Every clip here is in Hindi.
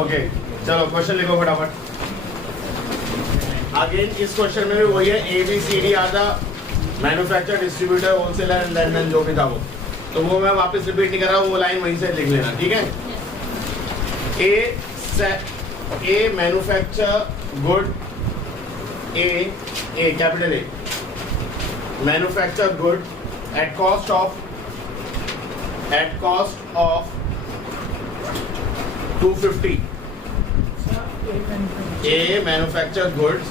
ओके चलो क्वेश्चन लिखो फटाफट। अगेन इस क्वेश्चन में भी वही है, A B C D are the manufacture distributor wholesaler and landman जो भी था वो, तो वो मैं वापस रिपीट नहीं कर रहा हूँ, वो लाइन वहीं से लिख लेना, ठीक है। A manufacture good, a capital a manufacture good at cost of 250. A manufacture goods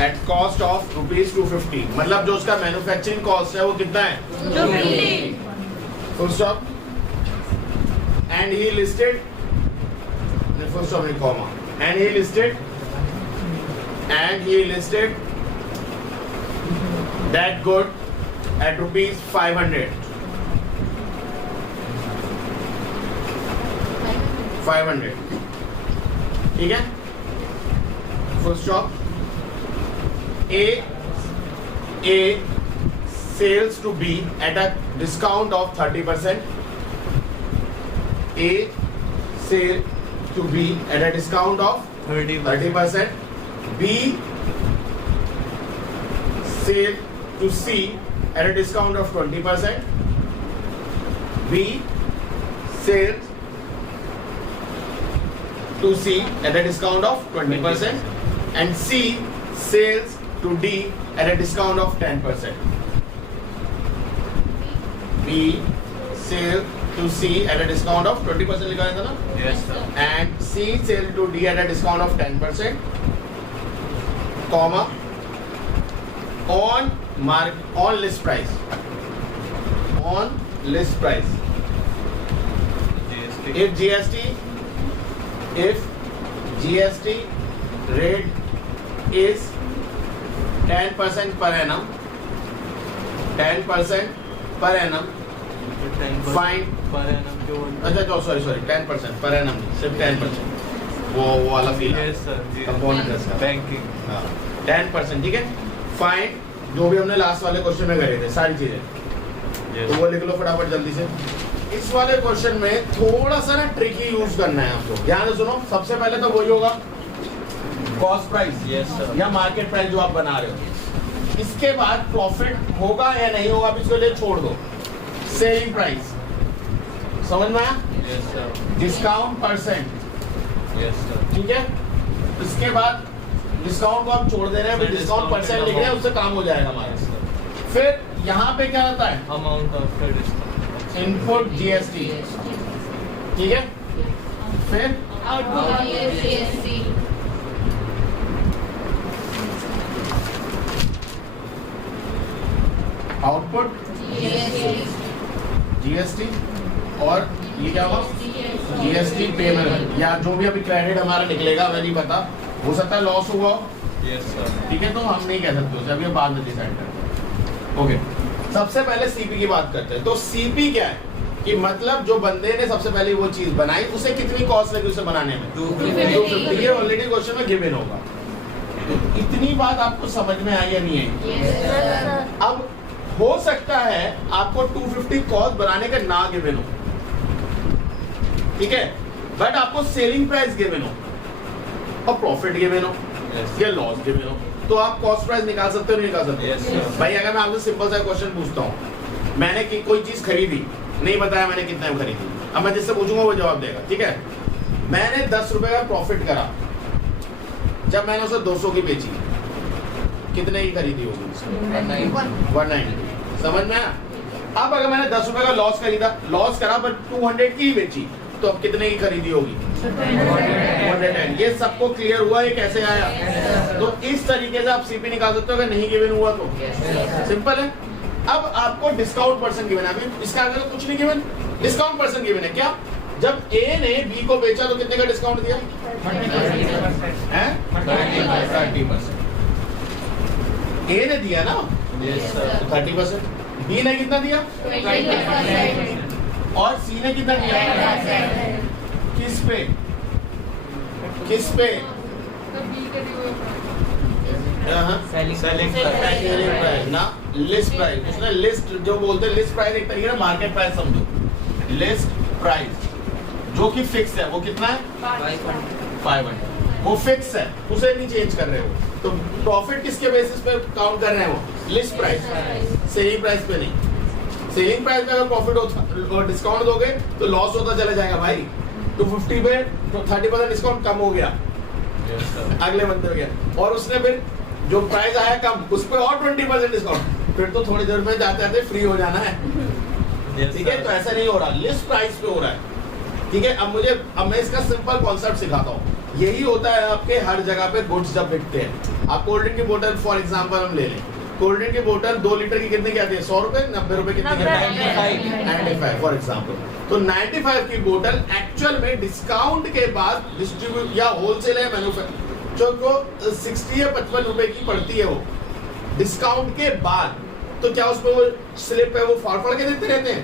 at cost of ₹250, मतलब जो उसका मैन्युफैक्चरिंग कॉस्ट है वो कितना है? 250. Full stop. And he listed, full stop नहीं comma, and he listed that good at ₹500. 500, ठीक है, full stop. A sales to B at a discount of 30%. A sale to B at a discount of 30%. B sale to C at a discount of 20%. B sales to C at a discount of 20%, and C sales to D at a discount of 10%. B sale to C at a discount of 20% लिखा है था ना? Yes sir. And C sale to D at a discount of 10%, comma, on list price. On list price. GST. If GST rate is 10% per annum, 10% per annum, fine. Per annum जो अच्छा तो सॉरी 10% per annum, सिर्फ 10%, वो वाला फील है। Yes sir. कंपोनेंट है इसका। Banking. हाँ 10%, ठीक है। फाइन जो भी हमने लास्ट वाले क्वेश्चन में करे थे सारी चीजें, Yes. तो वो लिख लो फटाफट जल्दी से। इस वाले क्वेश्चन में थोड़ा सा ना ट्रिकी यूज करना है आपको, ध्यान से सुनो। सबसे पहले तो वही होगा कॉस्ट प्राइस Yes sir. या मार्केट प्राइस जो आप बना रहे हो। इसके बाद प्रॉफिट होगा या नहीं होगा आप इसको लिए छोड़ दो। सेलिंग प्राइस समझ में आया? Yes sir. Discount percent, Yes sir. ठीक है। इसके बाद डिस्काउंट को आप छोड़ दे रहे हैं, डिस्काउंट परसेंट लिख रहे हैं, उससे काम हो जाएगा हमारा। Yes sir. फिर यहाँ पे क्या रहता है? Amount after discount. Input GST, ठीक है। फिर आउटपुट GST, आउटपुट GST और ये क्या हुआ? GST पेमेंट, या जो भी अभी क्रेडिट हमारा निकलेगा मैं नहीं पता, हो सकता है लॉस हुआ हो, Yes sir. ठीक है, तो हम नहीं कह सकते उसे, अभी बाद में डिसाइड करते हैं। ओके, सबसे पहले सीपी की बात करते हैं। तो सीपी क्या है कि मतलब जो बंदे ने सबसे पहले वो चीज बनाई उसे कितनी कॉस्ट लगी उसे बनाने में? 250। ये ऑलरेडी क्वेश्चन में गिवन होगा। तो इतनी बात आपको समझ में आई या नहीं आई? अब हो सकता है आपको 250 कॉस्ट बनाने का ना गिवन हो, ठीक है, बट आपको सेलिंग प्राइस गिवन हो और प्रॉफिट गिवन हो Yes. या लॉस गिवन हो, तो आप कॉस्ट प्राइस निकाल सकते हो नहीं निकाल सकते? Yes, sir. भाई अगर मैं आपसे सिंपल सा क्वेश्चन पूछता हूँ, मैंने कोई चीज खरीदी, नहीं बताया मैंने कितने में खरीदी, अब मैं जिससे पूछूंगा वो जवाब देगा, ठीक है। मैंने 10 रुपए का प्रॉफिट करा, जब मैंने उसे 200 की बेची, कितने की खरीदी होगी? 190। समझ में आया? अब अगर मैंने 10 रुपए का लॉस लॉस करा पर 200 की बेची, तो अब कितने की खरीदी होगी? 110। ये सबको क्लियर हुआ? ये कैसे आया? तो इस तरीके से आप सीपी निकाल सकते हो अगर नहीं गिवन हुआ तो। सिंपल है। अब आपको डिस्काउंट पर्सन गिवन है, अभी इसका आगे तो कुछ नहीं गिवन, डिस्काउंट पर्सन गिवन है। क्या? जब ए ने बी को बेचा तो कितने का डिस्काउंट दिया? 30%। ए ने दिया ना, Yes sir. 30%। बी ने कितना दिया? 20%, और सी ने कितना दिया? 10%, किस पे? किस पे? Selling सेलिंग प्राइस ना, लिस्ट प्राइस। उसने लिस्ट जो बोलते हैं लिस्ट प्राइस एक तरीके से मार्केट प्राइस समझो। लिस्ट प्राइस जो कि फिक्स है वो कितना है 500, वो फिक्स है, उसे नहीं चेंज कर रहे हो। तो प्रॉफिट किसके बेसिस पे काउंट कर रहे हैं वो? लिस्ट प्राइस, सेलिंग प्राइस पे नहीं। सेलिंग प्राइस पे अगर प्रॉफिट होता और डिस्काउंट दोगे तो लॉस होता चला जाएगा भाई। 250 पे 30% डिस्काउंट कम हो गया, अगले मंथ में गया, और उसने फिर जो प्राइस आया कम उस पर और 20% डिस्काउंट, फिर तो थोड़ी देर में जाते जाते फ्री हो जाना है। ठीक है, तो ऐसा नहीं हो रहा, लिस्ट प्राइस पे हो रहा है। ठीक है, अब मैं इसका सिंपल कॉन्सेप्ट सिखाता हूँ। यही होता है आपके हर जगह पे गुड्स जब बिकते हैं। आप कोल्ड ड्रिंक की बोतल फॉर एग्जांपल हम ले लें, कोल्ड ड्रिंक की बोतल 2 लीटर की कितने की आती है? 100 रुपए, 90 रुपए कितने की? 95 फॉर एग्जांपल। तो 95 की बोतल एक्चुअल में डिस्काउंट के बाद डिस्ट्रीब्यूट या होलसेल है मैन्युफैक्चर को 60 या 55 रुपए की पड़ती है वो डिस्काउंट के बाद। तो क्या उसमें वो स्लिप है वो फाड़ के देते रहते हैं?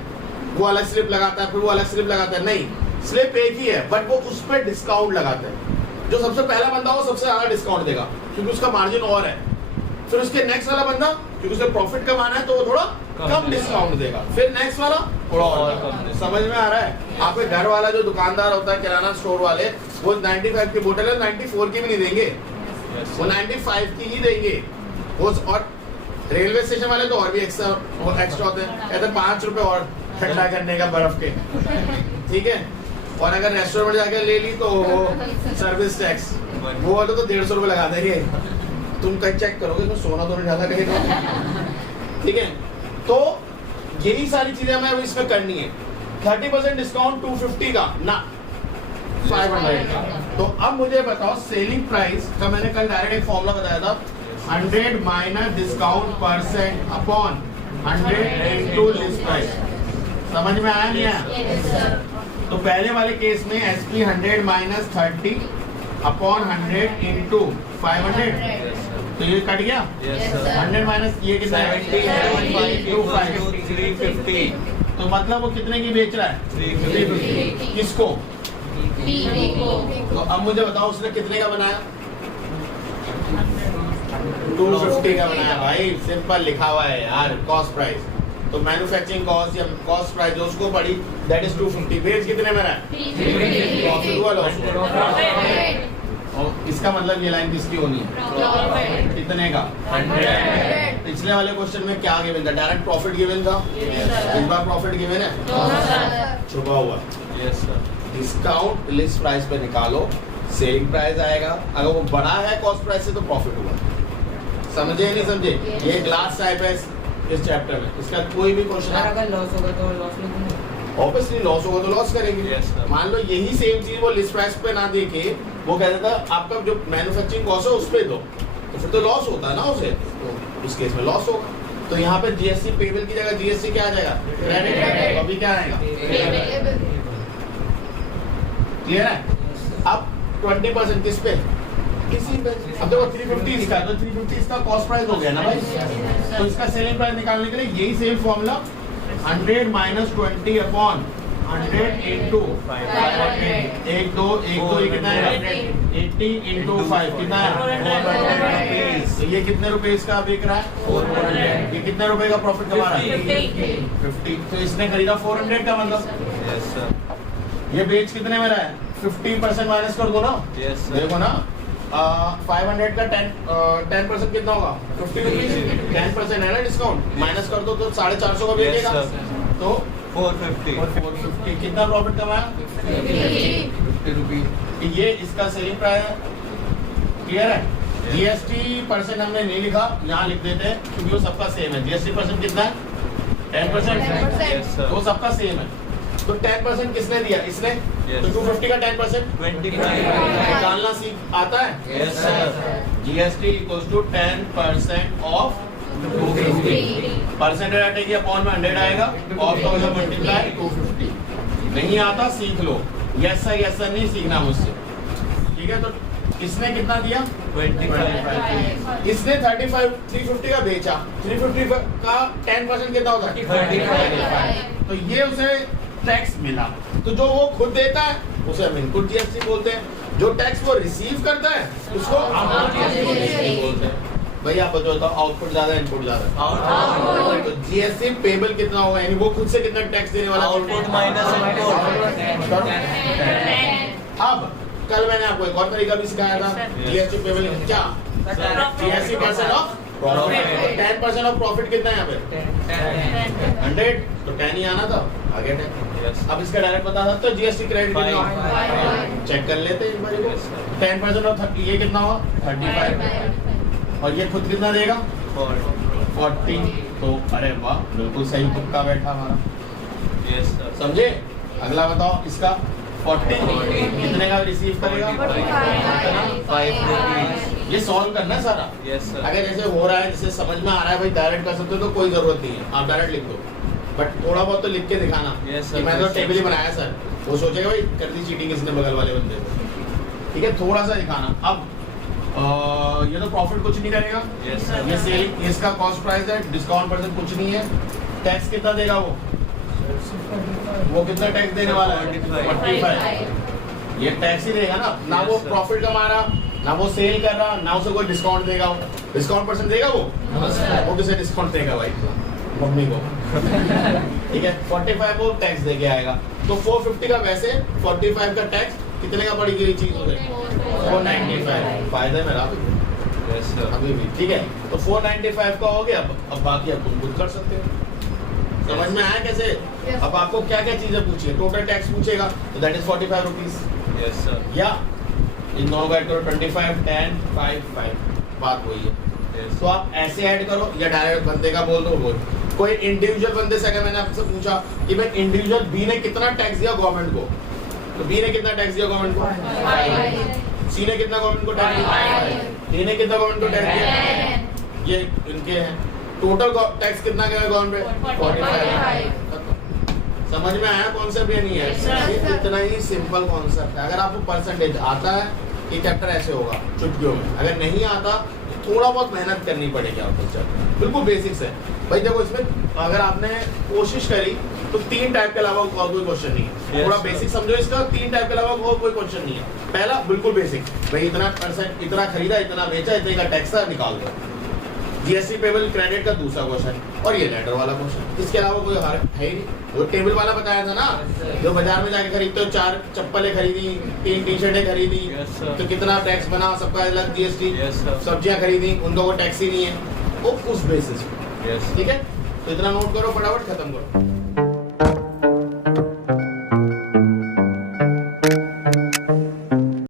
वो अलग स्लिप लगाता है, फिर वो अलग स्लिप लगाता है? नहीं, स्लिप एक ही है, बट वो उस पर डिस्काउंट लगाते हैं। जो सबसे पहला बंदा हो सबसे ज्यादा डिस्काउंट देगा क्योंकि उसका मार्जिन और है। फिर उसके नेक्स्ट वाला बंदा क्योंकि उसे प्रॉफिट कमाना है तो वो थोड़ा कम डिस्काउंट देगा। फिर नेक्स्ट वाला थोड़ा और कम। समझ में आ रहा है? आपके घर वाला जो दुकानदार होता है, किराना स्टोर वाले, वो 95 की बोतल है 94 की भी नहीं देंगे, वो 95 की ही देंगे। वो और रेलवे स्टेशन वाले तो और भी एक्स्ट्रा होते हैं, कहते हैं 5 रुपए और ठंडा करने का बर्फ के। ठीक है, और अगर रेस्टोरेंट में जाकर ले ली तो सर्विस टैक्स वो वाले तो 150 रुपए लगा देंगे। तुम कहीं चेक करोगे इसमें सोना तो नहीं डाला कहीं तो। ठीक है, तो यही सारी चीजें हमें अब इसमें करनी है। 30% डिस्काउंट 250 का ना 500 का। तो अब मुझे बताओ सेलिंग प्राइस का मैंने कल डायरेक्ट एक फॉर्मूला बताया था, 100 minus discount percent upon 100 into list price. समझ में आया नहीं आया? तो पहले वाले केस में SP 100 माइनस 30 अपॉन 100 इंटू 500, तो ये कट गया। 100 माइनस ये कितना है? 350। तो मतलब वो कितने की बेच रहा है? 350। किसको? तो अब मुझे बताओ उसने कितने का बनाया? 250 का बनाया भाई। सिंपल लिखा हुआ है यार, कॉस्ट प्राइस। तो मैन्युफैक्चरिंग कॉस्ट या कॉस्ट प्राइस जो उसको पड़ी दैट इज 250। बेच कितने में रहा है? प्रॉफिट हुआ, लॉस हुआ? और इसका मतलब ये लाइन किसकी होनी है? कितने का? 100। पिछले वाले क्वेश्चन में क्या गिवन था? डायरेक्ट प्रॉफिट गिवन था। इस बार प्रॉफिट गिवन है छुपा हुआ। डिस्काउंट लिस्ट प्राइस पे निकालो, सेलिंग प्राइस आएगा। अगर वो बड़ा है कॉस्ट प्राइस से तो प्रॉफिट हुआ। समझे नहीं समझे? ये क्लास टाइप है इस चैप्टर में। इसका कोई भी क्वेश्चन है? अगर लॉस होगा तो लॉस नहीं, ऑब्वियसली लॉस होगा तो लॉस करेंगे। मान लो यही सेम चीज वो लिस्ट प्राइस पे ना देके वो कहता था आपका जो मैन्युफैक्चरिंग कॉस्ट है उस पे दो, तो फिर तो लॉस होता है ना उसे, तो उस केस में लॉस होगा। तो यहाँ पे GST पेबल की जगह GST क्या आ जाएगा? क्रेडिट। अभी क्या आएगा? क्लियर है? अब 20% किस पे? किसी पे। अब देखो 350 इसका, तो 350 इसका कॉस्ट प्राइस हो गया ना भाई। तो इसका सेलिंग प्राइस निकालने के लिए यही same formula 100 minus 20 upon 100 into 1 2 ये कितना है? 80 इंटू 5 कितना है? 400। तो ये कितने रुपए इसका बिक रहा है? 400। ये कितने रुपए का प्रॉफिट कमा रहा है? 50। तो इसने खरीदा 400 का मतलब। ये बेच कितने में रहा है? 50% माइनस कर दो ना। देखो ना 500 का 10% कितना होगा? 50 रुपीज। 10% है ना डिस्काउंट, माइनस कर दो तो 450 का बेचेगा। तो 450 कितना प्रॉफिट कमाया? 50 रुपीज। ये इसका सेलिंग प्राइस है। क्लियर है? GST परसेंट हमने नहीं लिखा, यहाँ लिख देते हैं क्योंकि वो सबका सेम है। GST परसेंट कितना है? 10%। वो सबका सेम है। तो 10% किसने दिया? इसने। तो 250 का 10% निकालना सीख आता है? GST equals to 10% of 250। Percentage हटेगी, अपॉन में 100 आएगा, ऑफ का मतलब मल्टीप्लाई 250। नहीं आता सीख लो, यस सर नहीं सीखना मुझसे। ठीक है, तो इसने कितना दिया? 25। इसने 350 का बेचा। 350 का 10% कितना होता है? 35। तो ये उसे टैक्स मिला। तो जो वो खुद देता है उसे हम इनपुट GST बोलते हैं, जो टैक्स वो रिसीव करता है उसको आउटपुट GST बोलते हैं। भाई आप बताओ आउटपुट ज्यादा इनपुट ज्यादा आउटपुट तो जीएसटी पेबल कितना होगा यानी वो खुद से कितना टैक्स देने वाला है? आउटपुट माइनस इनपुट अब कल मैंने आपको एक और तरीका भी सिखाया था जीएसटी पेबल क्या GST percent of profit 10% of profit कितना है यहाँ पे 100 तो 10 ही आना था आगे 10 अब इसका डायरेक्ट बता सकते हो जीएसटी क्रेडिट कितना चेक कर लेते हैं एक बार को 10% ऑफ 30 ये कितना हुआ 35 और ये खुद कितना देगा 40 तो अरे वाह बिल्कुल सही तुक्का बैठा हमारा यस सर समझे अगला बताओ इसका 40 कितने का रिसीव करेगा 5 रुपीज ये सॉल्व करना है सारा यस सर अगर जैसे हो रहा है जैसे समझ में आ रहा है भाई डायरेक्ट कर सकते हो तो कोई जरूरत नहीं है आप डायरेक्ट लिख दो बट थोड़ा बहुत तो लिख के दिखाना Yes, sir. कि मैंने तो टेबल ही बनाया सर वो सोचेगा भाई कर दी चीटिंग इसने बगल वाले बंदे को ठीक है थोड़ा सा दिखाना अब ये तो प्रॉफिट कुछ नहीं करेगा यस सर ये सेल इसका कॉस्ट प्राइस है डिस्काउंट परसेंट कुछ नहीं है टैक्स कितना देगा वो कितना टैक्स देने वाला है 45 ये टैक्स ही देगा ना ना वो Yes, sir. प्रॉफिट कमा रहा ना वो सेल कर रहा ना उसे कोई डिस्काउंट देगा वो डिस्काउंट परसेंट देगा वो किसे डिस्काउंट देगा भाई मम्मी को ठीक है 45 वो टैक्स दे के आएगा तो 450 का वैसे 45 का टैक्स कितने का पड़ी गई चीज उसे 495 फायदा मेरा यस सर अभी भी ठीक है तो 495 का हो गया अब बाकी आप खुद कर सकते हो समझ में आया कैसे अब आपको क्या क्या चीजें पूछी है टोटल टैक्स पूछेगा तो that is 45 rupees yes sir या इन दोनों का ऐड करो 25 10 5 5 बात वही है यस तो आप ऐसे ऐड करो या डायरेक्ट बंदे का बोल दो बोल कोई इंडिविजुअल बंदे से अगर मैंने आपसे पूछा कि भाई इंडिविजुअल बी ने कितना टैक्स दिया गवर्नमेंट को तो बी ने कितना टैक्स दिया गवर्नमेंट को सी ने कितना गवर्नमेंट को टैक्स दिया डी ने कितना गवर्नमेंट को टैक्स दिया ये इनके हैं टोटल टैक्स कितना गया गवर्नमेंट पे 45 समझ में आया कॉन्सेप्ट या नहीं है Yes, sir. ये इतना ही सिंपल कॉन्सेप्ट है अगर आपको परसेंटेज आता है ये चैप्टर ऐसे होगा चुटकियों में अगर नहीं आता तो थोड़ा बहुत मेहनत करनी पड़ेगी आपको चैप्टर बिल्कुल बेसिक्स है भाई देखो इसमें अगर आपने कोशिश करी तो 3 टाइप के अलावा और कोई क्वेश्चन नहीं है Yes, थोड़ा sir. बेसिक समझो इसका 3 टाइप के अलावा और कोई क्वेश्चन नहीं है पहला बिल्कुल बेसिक भाई इतना परसेंट इतना खरीदा इतना बेचा इतने का टैक्स था निकाल दो जीएसटी पेबल क्रेडिट का दूसरा क्वेश्चन और ये लेटर वाला क्वेश्चन इसके अलावा कोई हर है ही नहीं वो टेबल वाला बताया था ना जो बाजार में जाके खरीदते हो 4 चप्पलें खरीदी 3 टी शर्टें खरीदी Yes, sir. तो कितना टैक्स बना सबका अलग जीएसटी Yes, sir. सब्जियां खरीदी उनका वो टैक्स ही नहीं है वो उस बेसिस पे यस ठीक है तो इतना नोट करो फटाफट खत्म करो